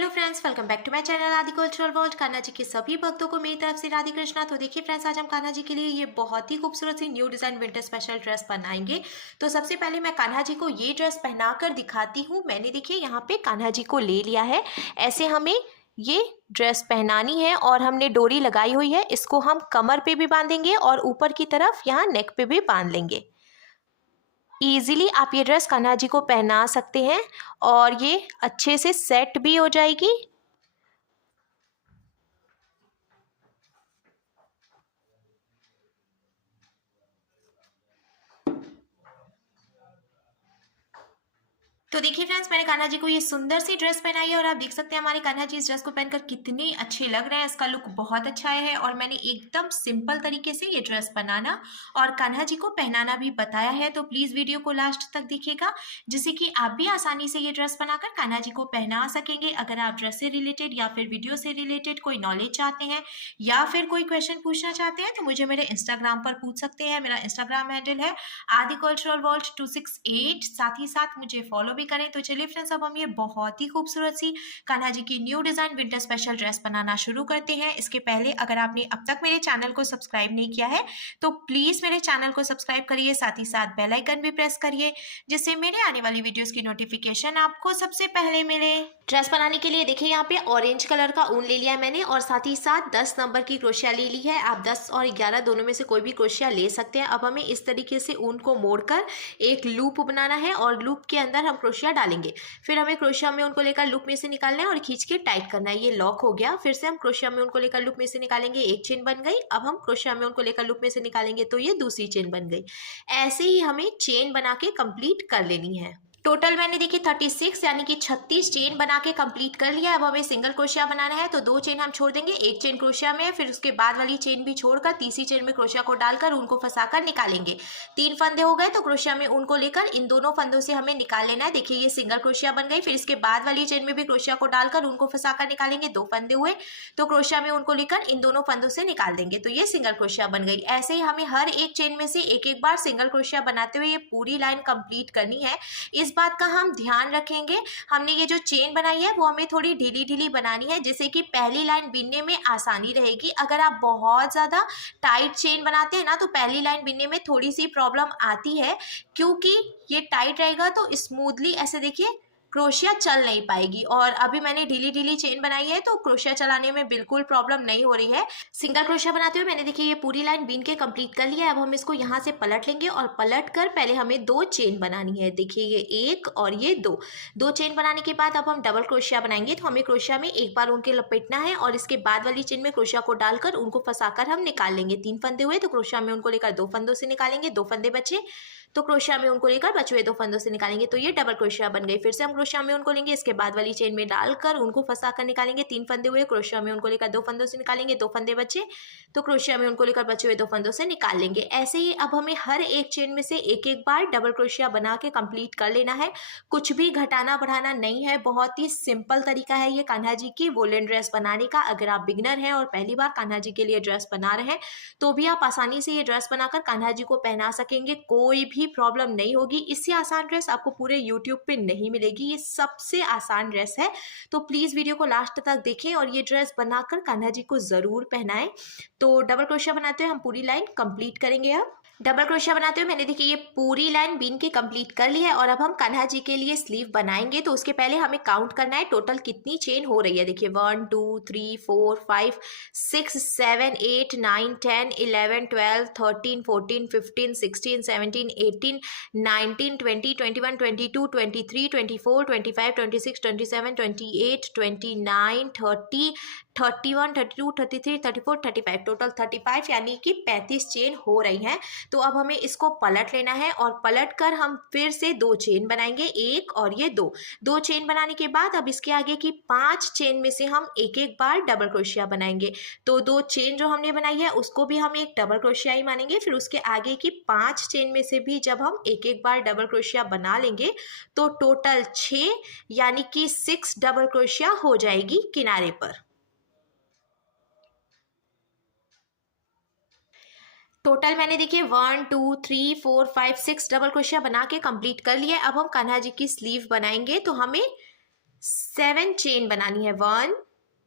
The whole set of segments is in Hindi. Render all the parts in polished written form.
Hello friends, welcome back to my channel Adi cultural world. Kanha ji के सभी भक्तों को मेरी तरफ से राधे कृष्णा। तो देखिए फ्रेंड्स, आज हम कान्हा जी के लिए ये बहुत ही खूबसूरत सी new design winter special dress बनाएंगे। तो सबसे पहले मैं कान्हा जी को ये ड्रेस पहनाकर दिखाती हूँ। मैंने देखिए यहाँ पे कान्हा जी को ले लिया है। ऐसे हमें ये ड्रेस पहनानी है और हमने डोरी लगाई हुई है। इसको हम कमर पे भी बांधेंगे और ऊपर की तरफ यहाँ नेक पे भी बांध लेंगे। ईजिली आप ये ड्रेस कान्हा जी को पहना सकते हैं और ये अच्छे से सेट भी हो जाएगी। तो देखिए फ्रेंड्स, मैंने कान्हा जी को ये सुंदर सी ड्रेस पहनाई है और आप देख सकते हैं हमारे कान्हा जी इस ड्रेस को पहनकर कितने अच्छे लग रहे हैं। इसका लुक बहुत अच्छा है और मैंने एकदम सिंपल तरीके से ये ड्रेस बनाना और कान्हा जी को पहनाना भी बताया है। तो प्लीज वीडियो को लास्ट तक देखिएगा, जिससे कि आप भी आसानी से ये ड्रेस बनाकर कान्हा जी को पहना सकेंगे। अगर आप ड्रेस से रिलेटेड या फिर वीडियो से रिलेटेड कोई नॉलेज चाहते हैं या फिर कोई क्वेश्चन पूछना चाहते हैं तो मुझे मेरे इंस्टाग्राम पर पूछ सकते हैं। मेरा इंस्टाग्राम हैंडल है आदि कल्चरल वर्ल्ड 268। साथ ही साथ मुझे फॉलो भी करें। तो चलिए फ्रेंड्स, अब हम ये बहुत ही खूबसूरत सी कान्हा जी की new design winter special dress बनाना शुरू करते हैं। इसके पहले अगर आपने अब तक मेरे चैनल को सब्सक्राइब नहीं किया है तो प्लीज मेरे चैनल को सब्सक्राइब करिए, साथ ही साथ बेल आइकन भी प्रेस करिए, जिससे मेरे आने वाली वीडियोस की नोटिफिकेशन आपको सबसे पहले मिले। ड्रेस बनाने के लिए देखिए यहाँ पे ऑरेंज कलर का ऊन ले लिया है मैंने और साथ ही साथ 10 नंबर की क्रोशिया ले ली है। आप 10 और 11 दोनों में से कोई भी क्रोशिया ले सकते हैं। अब हमें इस तरीके से ऊन को मोड़कर एक लूप बनाना है और लूप के अंदर हम क्रोशिया डालेंगे। फिर हमें क्रोशिया में उनको लेकर लूप में से निकालना है और खींच के टाइट करना है। ये लॉक हो गया। फिर से हम क्रोशिया में उनको लेकर लूप में से निकालेंगे, एक चेन बन गई। अब हम क्रोशिया में उनको लेकर लूप में से निकालेंगे तो ये दूसरी चेन बन गई। ऐसे ही हमें चेन बना के कंप्लीट कर लेनी है। टोटल मैंने देखी 36 यानी कि 36 चेन बना के कंप्लीट कर लिया। अब हमें सिंगल क्रोशिया बनाना है तो 2 चेन हम छोड़ देंगे, एक चेन क्रोशिया में, फिर उसके बाद वाली चेन भी छोड़कर तीसरी चेन में क्रोशिया को डालकर उनको फंसाकर निकालेंगे। 3 फंदे हो गए तो क्रोशिया में उनको लेकर इन दोनों फंदों से हमें निकाल लेना है। देखिए ये सिंगल क्रोशिया बन गई। फिर इसके बाद वाली चेन में भी क्रोशिया को डालकर उनको फंसाकर निकालेंगे। 2 फंदे हुए तो क्रोशिया में उनको लेकर इन दोनों फंदों से निकाल देंगे तो ये सिंगल क्रोशिया बन गई। ऐसे ही हमें हर एक चेन में से एक एक बार सिंगल क्रोशिया बनाते हुए ये पूरी लाइन कंप्लीट करनी है। इस बात का हम ध्यान रखेंगे, हमने ये जो चेन बनाई है वो हमें थोड़ी ढीली ढीली बनानी है, जिससे कि पहली लाइन बिनने में आसानी रहेगी। अगर आप बहुत ज्यादा टाइट चेन बनाते हैं ना तो पहली लाइन बिनने में थोड़ी सी प्रॉब्लम आती है, क्योंकि ये टाइट रहेगा तो स्मूथली ऐसे देखिए क्रोशिया चल नहीं पाएगी। और अभी मैंने ढीली ढीली चेन बनाई है तो क्रोशिया चलाने में बिल्कुल प्रॉब्लम नहीं हो रही है। सिंगल क्रोशिया बनाते हुए मैंने देखिए ये पूरी लाइन बीन के कंप्लीट कर लिया है। अब हम इसको यहाँ से पलट लेंगे और पलट कर पहले हमें 2 चेन बनानी है। देखिए ये 1 और ये 2 चेन बनाने के बाद अब हम डबल क्रोशिया बनाएंगे। तो हमें क्रोशिया में एक बार उनके लपेटना है और इसके बाद वाली चेन में क्रोशिया को डालकर उनको फंसाकर हम निकाल लेंगे। 3 फंदे हुए तो क्रोशिया में उनको लेकर 2 फंदों से निकालेंगे। 2 फंदे बचे तो क्रोशिया में उनको लेकर बचे हुए 2 फंदों से निकालेंगे तो ये डबल क्रोशिया बन गई। फिर से हम क्रोशिया में उनको लेंगे, इसके बाद वाली चेन में डालकर उनको फंसा कर निकालेंगे। 3 फंदे हुए, क्रोशिया में उनको लेकर 2 फंदों से निकालेंगे। 2 फंदे बचे तो क्रोशिया में उनको लेकर बचे हुए 2 फंदों से निकाल लेंगे। ऐसे ही अब हमें हर एक चेन में से एक एक बार डबल क्रोशिया बना के कंप्लीट कर लेना है। कुछ भी घटाना बढ़ाना नहीं है। बहुत ही सिंपल तरीका है ये कान्हा जी की वोलन ड्रेस बनाने का। अगर आप बिगिनर हैं और पहली बार कान्हा जी के लिए ड्रेस बना रहे हैं तो भी आप आसानी से ये ड्रेस बनाकर कान्हा जी को पहना सकेंगे। कोई भी प्रॉब्लम नहीं होगी। इससे आसान ड्रेस आपको पूरे यूट्यूब पे नहीं मिलेगी। ये सबसे आसान ड्रेस है। तो प्लीज वीडियो को लास्ट तक देखें और ये ड्रेस बनाकर कान्हा जी को जरूर पहनाएं। तो डबल क्रोशिया बनाते हुए हम पूरी लाइन कंप्लीट करेंगे। अब डबल क्रोशिया बनाते हुए मैंने देखिए ये पूरी लाइन बीन के कंप्लीट कर ली है और अब हम कान्हा जी के लिए स्लीव बनाएंगे। तो उसके पहले हमें काउंट करना है टोटल कितनी चेन हो रही है। देखिए 1 2 3 4 5 6 7 8 9 10 11 12 13 14 15 16 17 18 19 20 21 22 23 24 25 26 27 28 29 30 31 32 33 34 35 टोटल 35 यानी कि 35 चेन हो रही हैं। तो अब हमें इसको पलट लेना है और पलट कर हम फिर से 2 चेन बनाएंगे, 1 और ये 2 चेन बनाने के बाद अब इसके आगे की 5 चेन में से हम एक एक बार डबल क्रोशिया बनाएंगे। तो 2 चेन जो हमने बनाई है उसको भी हम एक डबल क्रोशिया ही मानेंगे। फिर उसके आगे की 5 चेन में से भी जब हम एक एक बार डबल क्रोशिया बना लेंगे तो टोटल 6 यानी कि 6 डबल क्रोशिया हो जाएगी किनारे पर। टोटल मैंने देखिए 1 2 3 4 5 6 डबल क्रोशिया बना के कंप्लीट कर लिया है। अब हम कान्हा जी की स्लीव बनाएंगे। तो हमें 7 चेन बनानी है, 1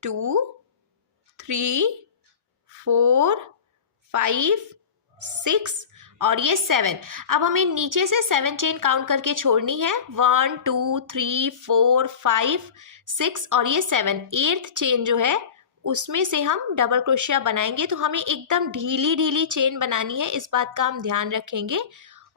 2 3 4 5 6 और ये 7। अब हमें नीचे से 7 चेन काउंट करके छोड़नी है, 1 2 3 4 5 6 और ये 7। 8th चेन जो है उसमें से हम डबल क्रोशिया बनाएंगे। तो हमें एकदम ढीली ढीली चेन बनानी है, इस बात का हम ध्यान रखेंगे।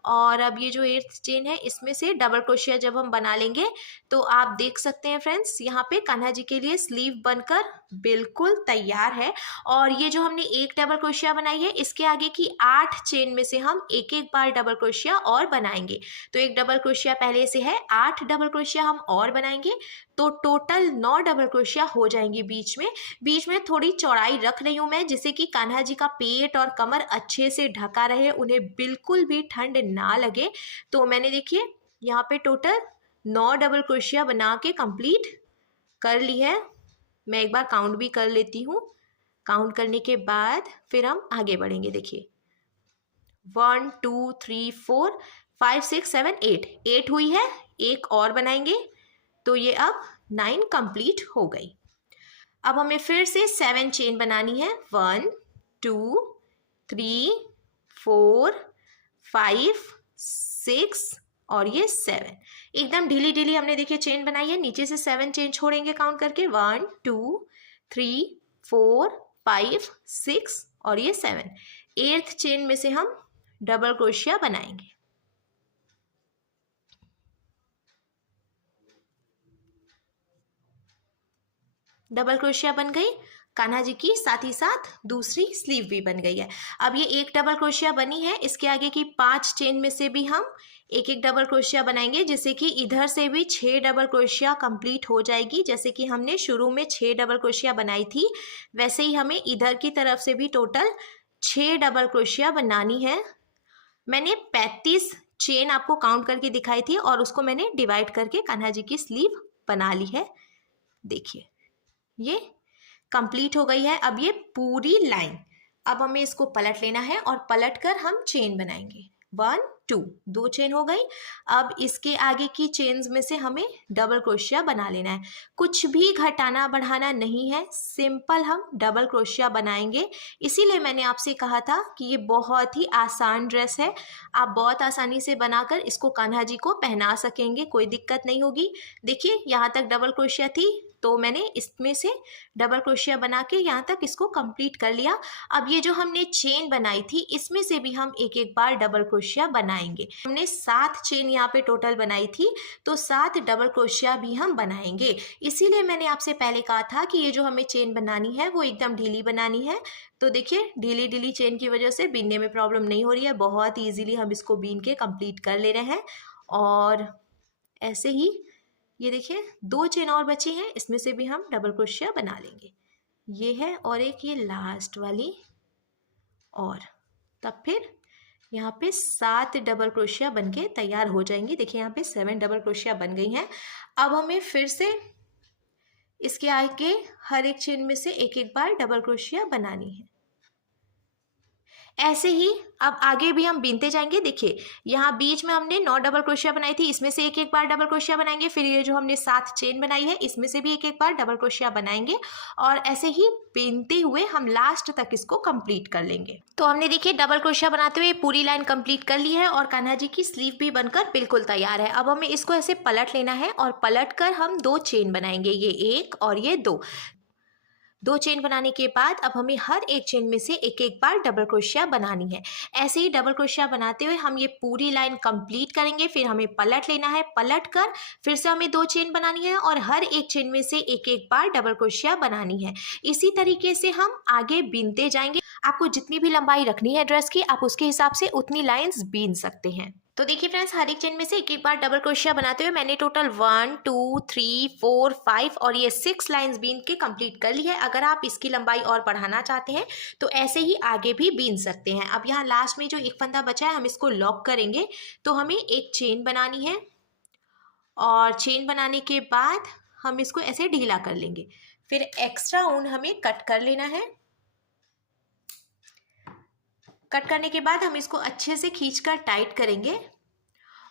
और अब ये जो 8th चेन है इसमें से डबल क्रोशिया जब हम बना लेंगे तो आप देख सकते हैं फ्रेंड्स, यहाँ पे कान्हा जी के लिए स्लीव बनकर बिल्कुल तैयार है। और ये जो हमने एक डबल क्रोशिया बनाई है इसके आगे की 8 चेन में से हम एक एक बार डबल क्रोशिया और बनाएंगे। तो एक डबल क्रोशिया पहले से है, 8 डबल क्रोशिया हम और बनाएंगे, तो टोटल 9 डबल क्रोशिया हो जाएंगी। बीच में थोड़ी चौड़ाई रख रही हूँ मैं, जिससे कि कान्हा जी का पेट और कमर अच्छे से ढका रहे, उन्हें बिल्कुल भी ठंड ना लगे। तो मैंने देखिए यहाँ पे टोटल 9 डबल क्रोशिया बना के कंप्लीट कर ली है। मैं एक बार काउंट भी कर लेती हूँ, काउंट करने के बाद फिर हम आगे बढ़ेंगे। देखिए 1 2 3 4 5 6 7 8 हुई है, एक और बनाएंगे तो ये अब 9 कंप्लीट हो गई। अब हमें फिर से 7 चेन बनानी है, 1 2 3 4 5 6 और ये 7। एकदम ढीली ढीली हमने देखिए चेन बनाई है, नीचे से 7 चेन छोड़ेंगे काउंट करके, 1 2 3 4 5 6 और ये 7। 8th चेन में से हम डबल क्रोशिया बनाएंगे। डबल क्रोशिया बन गई कान्हा जी की, साथ ही साथ दूसरी स्लीव भी बन गई है। अब ये एक डबल क्रोशिया बनी है, इसके आगे की 5 चेन में से भी हम एक एक डबल क्रोशिया बनाएंगे, जिससे कि इधर से भी 6 डबल क्रोशिया कंप्लीट हो जाएगी। जैसे कि हमने शुरू में 6 डबल क्रोशिया बनाई थी, वैसे ही हमें इधर की तरफ से भी टोटल 6 डबल क्रोशिया बनानी है। मैंने 35 चेन आपको काउंट करके दिखाई थी और उसको मैंने डिवाइड करके कान्हा जी की स्लीव बना ली है। देखिए ये कंप्लीट हो गई है। अब ये पूरी लाइन, अब हमें इसको पलट लेना है और पलट कर हम चेन बनाएंगे। 1 2 2 चेन हो गई। अब इसके आगे की चेन्स में से हमें डबल क्रोशिया बना लेना है, कुछ भी घटाना बढ़ाना नहीं है, सिंपल हम डबल क्रोशिया बनाएंगे। इसीलिए मैंने आपसे कहा था कि ये बहुत ही आसान ड्रेस है, आप बहुत आसानी से बनाकर इसको कान्हा जी को पहना सकेंगे, कोई दिक्कत नहीं होगी। देखिए यहाँ तक डबल क्रोशिया थी तो मैंने इसमें से डबल क्रोशिया बना के यहाँ तक इसको कंप्लीट कर लिया। अब ये जो हमने चेन बनाई थी इसमें से भी हम एक एक बार डबल क्रोशिया बनाएंगे। हमने 7 चेन यहाँ पे टोटल बनाई थी, तो 7 डबल क्रोशिया भी हम बनाएंगे। इसीलिए मैंने आपसे पहले कहा था कि ये जो हमें चेन बनानी है वो एकदम ढीली बनानी है। तो देखिए ढीली ढीली चेन की वजह से बीनने में प्रॉब्लम नहीं हो रही है, बहुत ईजिली हम इसको बीन के कंप्लीट कर ले रहे हैं। और ऐसे ही ये देखिए 2 चेन और बची हैं, इसमें से भी हम डबल क्रोशिया बना लेंगे। ये है और एक ये लास्ट वाली, और तब फिर यहाँ पे 7 डबल क्रोशिया बनके तैयार हो जाएंगी। देखिए यहाँ पे 7 डबल क्रोशिया बन गई हैं। अब हमें फिर से इसके आगे हर एक चेन में से एक एक बार डबल क्रोशिया बनानी है। ऐसे ही अब आगे भी हम बीनते जाएंगे। देखिए यहाँ बीच में हमने 9 डबल क्रोशिया बनाई थी, इसमें से एक एक बार डबल क्रोशिया बनाएंगे। फिर ये जो हमने 7 चेन बनाई है इसमें से भी एक एक बार डबल क्रोशिया बनाएंगे, और ऐसे ही बीनते हुए हम लास्ट तक इसको कंप्लीट कर लेंगे। तो हमने देखिए डबल क्रोशिया बनाते हुए पूरी लाइन कंप्लीट कर ली है और कान्हा जी की स्लीव भी बनकर बिल्कुल तैयार है। अब हमें इसको ऐसे पलट लेना है और पलट कर हम 2 चेन बनाएंगे, ये 1 और ये 2 चेन बनाने के बाद अब हमें हर एक चेन में से एक एक बार डबल क्रोशिया बनानी है। ऐसे ही डबल क्रोशिया बनाते हुए हम ये पूरी लाइन कंप्लीट करेंगे। फिर हमें पलट लेना है, पलट कर फिर से हमें 2 चेन बनानी है और हर एक चेन में से एक एक बार डबल क्रोशिया बनानी है। इसी तरीके से हम आगे बीनते जाएंगे। आपको जितनी भी लंबाई रखनी है ड्रेस की, आप उसके हिसाब से उतनी लाइन्स बीन सकते हैं। तो देखिए फ्रेंड्स, हर एक चेन में से एक एक बार डबल क्रोशिया बनाते हुए मैंने टोटल 1 2 3 4 5 और ये 6 लाइंस बीन के कंप्लीट कर ली है। अगर आप इसकी लंबाई और बढ़ाना चाहते हैं तो ऐसे ही आगे भी बीन सकते हैं। अब यहाँ लास्ट में जो एक फंदा बचा है हम इसको लॉक करेंगे, तो हमें एक चेन बनानी है और चेन बनाने के बाद हम इसको ऐसे ढीला कर लेंगे। फिर एक्स्ट्रा ऊन हमें कट कर लेना है। कट करने के बाद हम इसको अच्छे से खींचकर टाइट करेंगे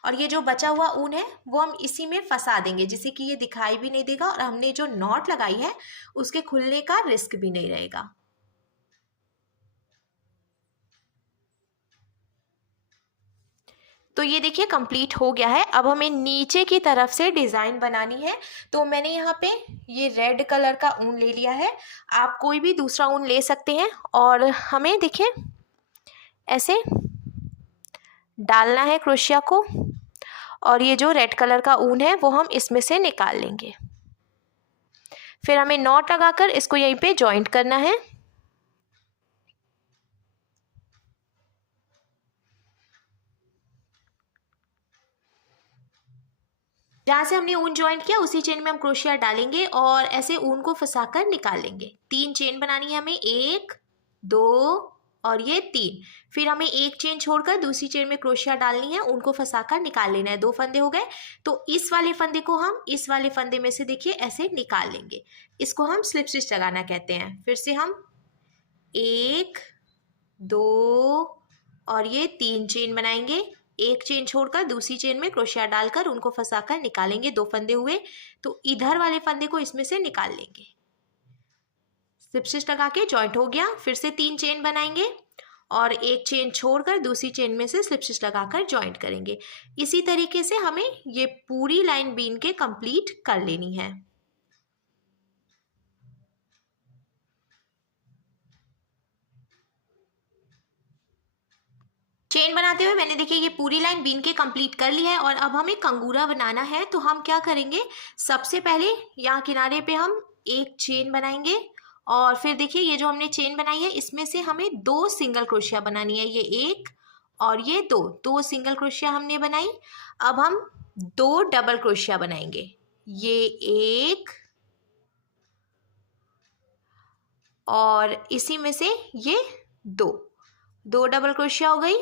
और ये जो बचा हुआ ऊन है वो हम इसी में फंसा देंगे, जिससे कि ये दिखाई भी नहीं देगा और हमने जो नॉट लगाई है उसके खुलने का रिस्क भी नहीं रहेगा। तो ये देखिए कंप्लीट हो गया है। अब हमें नीचे की तरफ से डिज़ाइन बनानी है। तो मैंने यहाँ पे ये रेड कलर का ऊन ले लिया है, आप कोई भी दूसरा ऊन ले सकते हैं। और हमें देखिए ऐसे डालना है क्रोशिया को, और ये जो रेड कलर का ऊन है वो हम इसमें से निकाल लेंगे। फिर हमें नॉट लगाकर इसको यहीं पे जॉइंट करना है। जहाँ से हमने ऊन ज्वाइंट किया उसी चेन में हम क्रोशिया डालेंगे और ऐसे ऊन को फंसाकर निकाल लेंगे। 3 चेन बनानी है हमें, 1 2 और ये 3। फिर हमें एक चेन छोड़कर दूसरी चेन में क्रोशिया डालनी है, ऊन को फंसाकर निकाल लेना है। 2 फंदे हो गए, तो इस वाले फंदे को हम इस वाले फंदे में से देखिए ऐसे निकाल लेंगे। इसको हम स्लिप स्टिच लगाना कहते हैं। फिर से हम 1 2 और ये 3 चेन बनाएंगे। एक चेन छोड़कर दूसरी चेन में क्रोशिया डालकर उनको फंसाकर निकालेंगे। 2 फंदे हुए, तो इधर वाले फंदे को इसमें से निकाल लेंगे। स्लिप स्टिच लगा के जॉइंट हो गया। फिर से 3 चेन बनाएंगे और एक चेन छोड़कर दूसरी चेन में से स्लिप स्टिच लगाकर जॉइंट करेंगे। इसी तरीके से हमें ये पूरी लाइन बीन के कंप्लीट कर लेनी है। चेन बनाते हुए मैंने देखिए ये पूरी लाइन बीन के कंप्लीट कर ली है। और अब हमें कंगूरा बनाना है। तो हम क्या करेंगे, सबसे पहले यहाँ किनारे पे हम एक चेन बनाएंगे और फिर देखिए ये जो हमने चेन बनाई है इसमें से हमें 2 सिंगल क्रोशिया बनानी है। ये 1 और ये 2 सिंगल क्रोशिया हमने बनाई। अब हम 2 डबल क्रोशिया बनाएंगे। ये 1 और इसी में से ये 2 डबल क्रोशिया हो गई।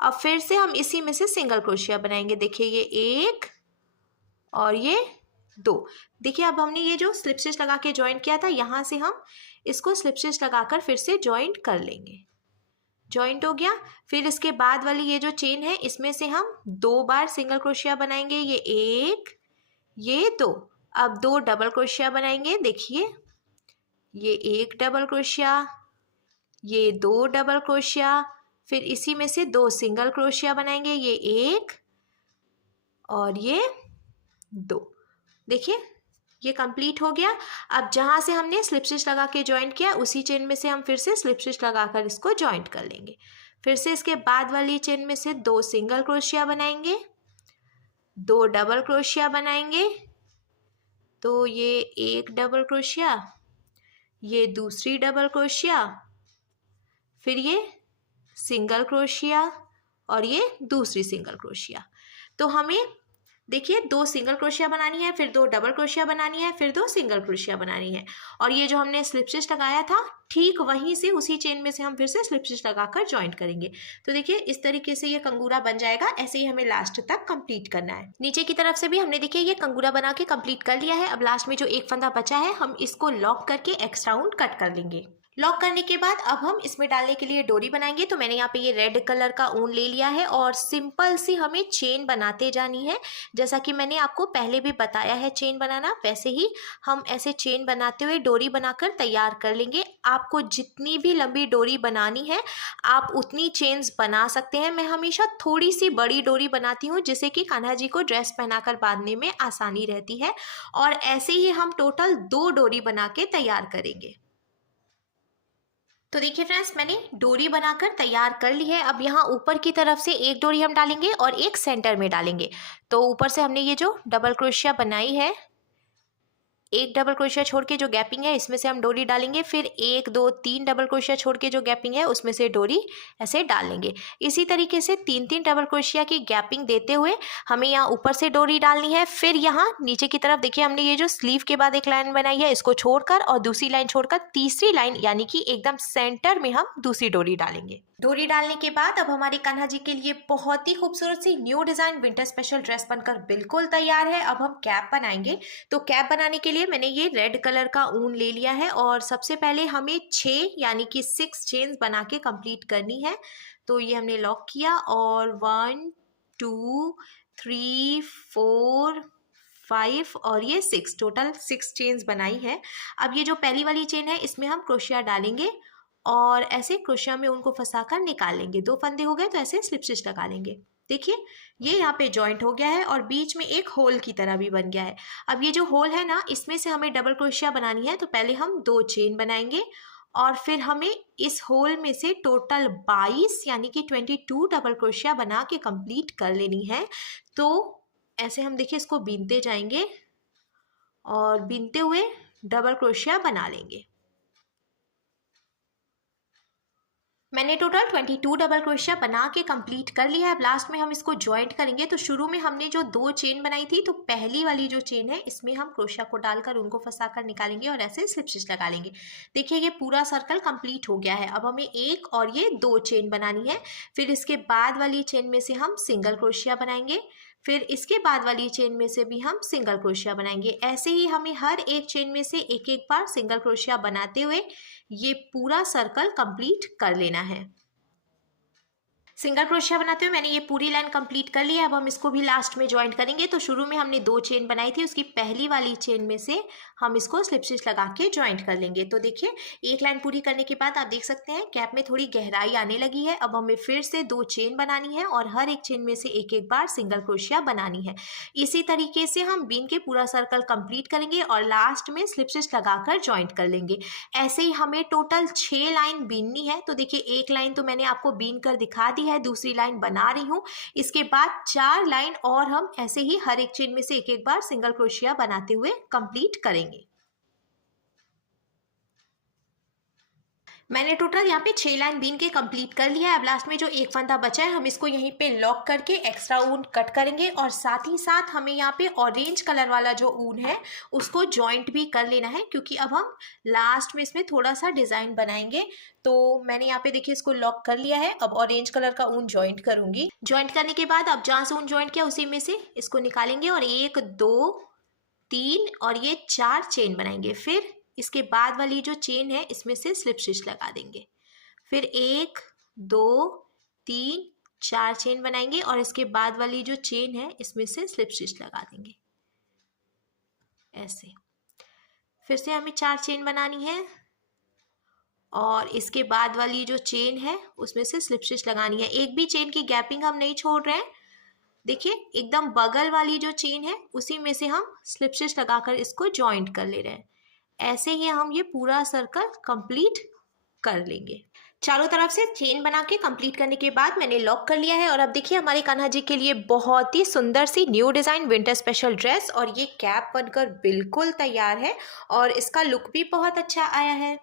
अब फिर से हम इसी में से सिंगल क्रोशिया बनाएंगे। देखिए ये 1 और ये 2। देखिए अब हमने ये जो स्लिप स्टिच लगा के ज्वाइंट किया था, यहाँ से हम इसको स्लिप स्टिच लगाकर फिर से ज्वाइंट कर लेंगे। ज्वाइंट हो गया। फिर इसके बाद वाली ये जो चेन है इसमें से हम 2 बार सिंगल क्रोशिया बनाएंगे। ये 1 ये 2। अब 2 डबल क्रोशिया बनाएंगे। देखिए ये 1 डबल क्रोशिया, ये 2 डबल क्रोशिया, फिर इसी में से 2 सिंगल क्रोशिया बनाएंगे। ये 1 और ये 2। देखिए ये कंप्लीट हो गया। अब जहाँ से हमने स्लिप स्टिच लगा के ज्वाइंट किया उसी चेन में से हम फिर से स्लिप स्टिच लगाकर इसको ज्वाइंट कर लेंगे। फिर से इसके बाद वाली चेन में से 2 सिंगल क्रोशिया बनाएंगे, 2 डबल क्रोशिया बनाएंगे। तो ये 1 डबल क्रोशिया, ये दूसरी डबल क्रोशिया, फिर ये सिंगल क्रोशिया और ये दूसरी सिंगल क्रोशिया। तो हमें देखिए 2 सिंगल क्रोशिया बनानी है, फिर 2 डबल क्रोशिया बनानी है, फिर 2 सिंगल क्रोशिया बनानी है। और ये जो हमने स्लिप स्टिच लगाया था ठीक वहीं से उसी चेन में से हम फिर से स्लिप स्टिच लगाकर ज्वाइंट करेंगे। तो देखिए इस तरीके से ये कंगूरा बन जाएगा। ऐसे ही हमें लास्ट तक कंप्लीट करना है। नीचे की तरफ से भी हमने देखिए ये कंगूरा बना के कंप्लीट कर लिया है। अब लास्ट में जो एक फंदा बचा है हम इसको लॉक करके एक्स्ट्रा ऊन कट कर लेंगे। लॉक करने के बाद अब हम इसमें डालने के लिए डोरी बनाएंगे। तो मैंने यहाँ पे ये रेड कलर का ऊन ले लिया है और सिंपल सी हमें चेन बनाते जानी है। जैसा कि मैंने आपको पहले भी बताया है चेन बनाना, वैसे ही हम ऐसे चेन बनाते हुए डोरी बनाकर तैयार कर लेंगे। आपको जितनी भी लंबी डोरी बनानी है आप उतनी चेन्स बना सकते हैं। मैं हमेशा थोड़ी सी बड़ी डोरी बनाती हूँ जिससे कि कान्हा जी को ड्रेस पहनाकर बांधने में आसानी रहती है। और ऐसे ही हम टोटल 2 डोरी बना के तैयार करेंगे। तो देखिए फ्रेंड्स मैंने डोरी बनाकर तैयार कर ली है। अब यहाँ ऊपर की तरफ से एक डोरी हम डालेंगे और एक सेंटर में डालेंगे। तो ऊपर से हमने ये जो डबल क्रोशिया बनाई है, एक डबल क्रोशिया छोड़ के जो गैपिंग है इसमें से हम डोरी डालेंगे। फिर 1 2 3 डबल क्रोशिया छोड़ के जो गैपिंग है उसमें से डोरी ऐसे डालेंगे। इसी तरीके से 3 डबल क्रोशिया की गैपिंग देते हुए हमें यहाँ ऊपर से डोरी डालनी है। फिर यहाँ नीचे की तरफ देखिए हमने ये जो स्लीव के बाद एक लाइन बनाई है इसको छोड़कर और दूसरी लाइन छोड़कर तीसरी लाइन यानी कि एकदम सेंटर में हम दूसरी डोरी डालेंगे। डोरी डालने के बाद अब हमारे कान्हा जी के लिए बहुत ही खूबसूरत सी new design winter special dress बनकर बिल्कुल तैयार है। अब हम कैप बनाएंगे। तो कैप बनाने के लिए मैंने ये रेड कलर का ऊन ले लिया है और सबसे पहले हमें 6 यानी कि 6 चेन्स बना के कंप्लीट करनी है। तो ये हमने लॉक किया और 1 2 3 4 5 और ये 6, टोटल 6 चेन्स बनाई है। अब ये जो पहली वाली चेन है इसमें हम क्रोशिया डालेंगे और ऐसे क्रोशिया में उनको फंसाकर निकाल लेंगे। 2 फंदे हो गए तो ऐसे स्लिप स्टिच लगा लेंगे। देखिए ये यहाँ पे जॉइंट हो गया है और बीच में एक होल की तरह भी बन गया है। अब ये जो होल है ना, इसमें से हमें डबल क्रोशिया बनानी है, तो पहले हम 2 चेन बनाएंगे और फिर हमें इस होल में से टोटल 22 यानी कि 22 डबल क्रोशिया बना के कंप्लीट कर लेनी है। तो ऐसे हम देखिए इसको बीनते जाएंगे और बीनते हुए डबल क्रोशिया बना लेंगे। मैंने टोटल 22 डबल क्रोशिया बना के कंप्लीट कर लिया है। अब लास्ट में हम इसको ज्वाइंट करेंगे। तो शुरू में हमने जो 2 चेन बनाई थी, तो पहली वाली जो चेन है इसमें हम क्रोशिया को डालकर उनको फंसाकर निकालेंगे और ऐसे स्लिप स्टिच लगा लेंगे। देखिए ये पूरा सर्कल कंप्लीट हो गया है। अब हमें एक और ये 2 चेन बनानी है। फिर इसके बाद वाली चेन में से हम सिंगल क्रोशिया बनाएंगे, फिर इसके बाद वाली चेन में से भी हम सिंगल क्रोशिया बनाएंगे। ऐसे ही हमें हर एक चेन में से एक एक बार सिंगल क्रोशिया बनाते हुए ये पूरा सर्कल कंप्लीट कर लेना है। सिंगल क्रोशिया बनाते हुए मैंने ये पूरी लाइन कंप्लीट कर ली है। अब हम इसको भी लास्ट में ज्वाइंट करेंगे। तो शुरू में हमने 2 चेन बनाई थी, उसकी पहली वाली चेन में से हम इसको स्लिप स्टिच लगा के ज्वाइंट कर लेंगे। तो देखिए एक लाइन पूरी करने के बाद आप देख सकते हैं गैप में थोड़ी गहराई आने लगी है। अब हमें फिर से 2 चेन बनानी है और हर एक चेन में से एक एक बार सिंगल क्रोशिया बनानी है। इसी तरीके से हम बीन के पूरा सर्कल कंप्लीट करेंगे और लास्ट में स्लिप स्टिच लगाकर ज्वाइंट कर लेंगे। ऐसे ही हमें टोटल 6 लाइन बीननी है। तो देखिए एक लाइन तो मैंने आपको बीन कर दिखा दी है, दूसरी लाइन बना रही हूँ। इसके बाद 4 लाइन और हम ऐसे ही हर एक चेन में से एक एक बार सिंगल क्रोशिया बनाते हुए कंप्लीट करेंगे। मैंने टोटल यहाँ पे 6 लाइन बीन के कंप्लीट कर लिया है। अब लास्ट में जो एक फंदा बचा है हम इसको यहीं पे लॉक करके एक्स्ट्रा ऊन कट करेंगे और साथ ही साथ हमें यहाँ पे ऑरेंज कलर वाला जो ऊन है उसको जॉइंट भी कर लेना है, क्योंकि अब हम लास्ट में इसमें थोड़ा सा डिज़ाइन बनाएंगे। तो मैंने यहाँ पे देखिए इसको लॉक कर लिया है। अब ऑरेंज कलर का ऊन जॉइंट करूँगी। जॉइंट करने के बाद अब जहाँ से ऊन जॉइंट किया उसी में से इसको निकालेंगे और 1 2 3 और ये 4 चेन बनाएंगे। फिर इसके बाद वाली जो चेन है इसमें से स्लिप स्टिच लगा देंगे। फिर 1 2 3 4 चेन बनाएंगे और इसके बाद वाली जो चेन है इसमें से स्लिप स्टिच लगा देंगे ऐसे। फिर से हमें 4 चेन बनानी है और इसके बाद वाली जो चेन है उसमें से स्लिप स्टिच लगानी है। एक भी चेन की गैपिंग हम नहीं छोड़ रहे हैं। देखिए एकदम बगल वाली जो चेन है उसी में से हम स्लिप स्टिच लगाकर इसको जॉइंट कर ले रहे हैं। ऐसे ही हम ये पूरा सर्कल कंप्लीट कर लेंगे। चारों तरफ से चेन बना के कंप्लीट करने के बाद मैंने लॉक कर लिया है और अब देखिए हमारे कान्हा जी के लिए बहुत ही सुंदर सी new design winter special dress और ये कैप बनकर बिल्कुल तैयार है और इसका लुक भी बहुत अच्छा आया है।